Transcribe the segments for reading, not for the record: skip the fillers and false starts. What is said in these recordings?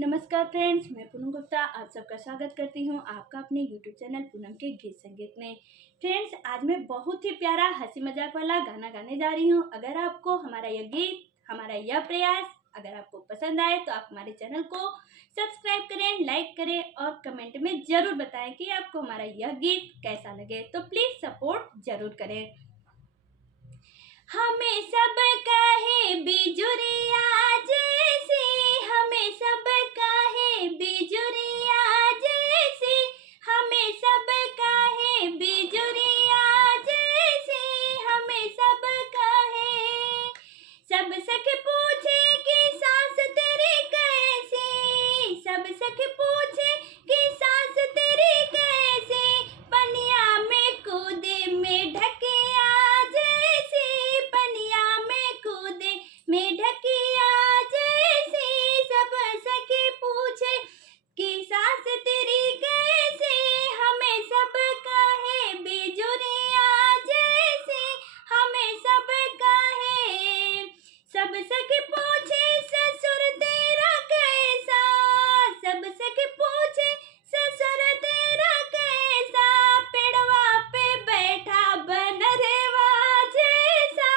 नमस्कार फ्रेंड्स, मैं पूनम गुप्ता आप सबका स्वागत करती हूँ आपका अपने यूट्यूब चैनल पूनम के गीत संगीत में। फ्रेंड्स, आज मैं बहुत ही प्यारा हंसी मजाक वाला गाना गाने जा रही हूँ। अगर आपको हमारा यह गीत, हमारा यह प्रयास अगर आपको पसंद आए तो आप हमारे चैनल को सब्सक्राइब करें, लाइक करें और कमेंट में ज़रूर बताएं कि आपको हमारा यह गीत कैसा लगे। तो प्लीज़ सपोर्ट ज़रूर करें। हमें सब कहे बिजुरिया जैसी, हमें सब कहे बिजुरिया जैसी, हमें सब कहे बिजुरिया जैसी, हमें सब कहे। सब सखी पूछे कि सास तेरी कैसी, सब सखी पूछे कि सास तेरी कैसी, पनिया में कूदे में ढकिया जैसी, पनिया में कूदे में ढकिया जैसी। सब सखी पूछे कि सास तेरी कैसी, हमें सब कहे बिजुरिया जैसी, हमें सब कहे। सब सखी पूछे ससुर तेरा कैसा, सब सखी पूछे ससुर तेरा कैसा, पेड़वा पे बैठा बनरवा जैसा,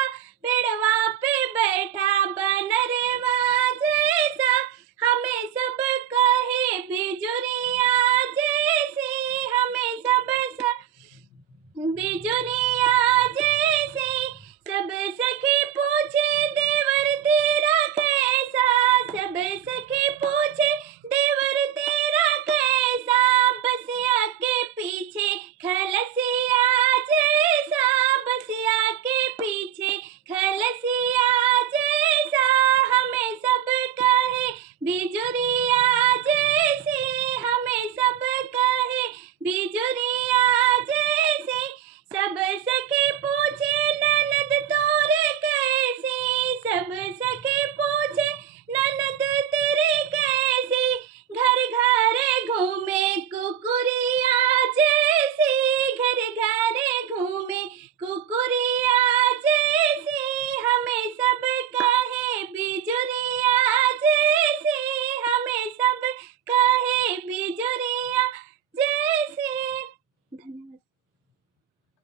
पेड़वा पे बैठा बनरवा जैसा, हमें सब कहे बिजुरिया जैसी, हमें सब बिजुरिया जैसी। सब सखी पूछे देवर तेरा कैसा, सब सखी पूछे देवर तेरा कैसा, बसिया के पीछे खलसिया जैसा, बसिया के पीछे खलसिया जैसा, हमें सब कहे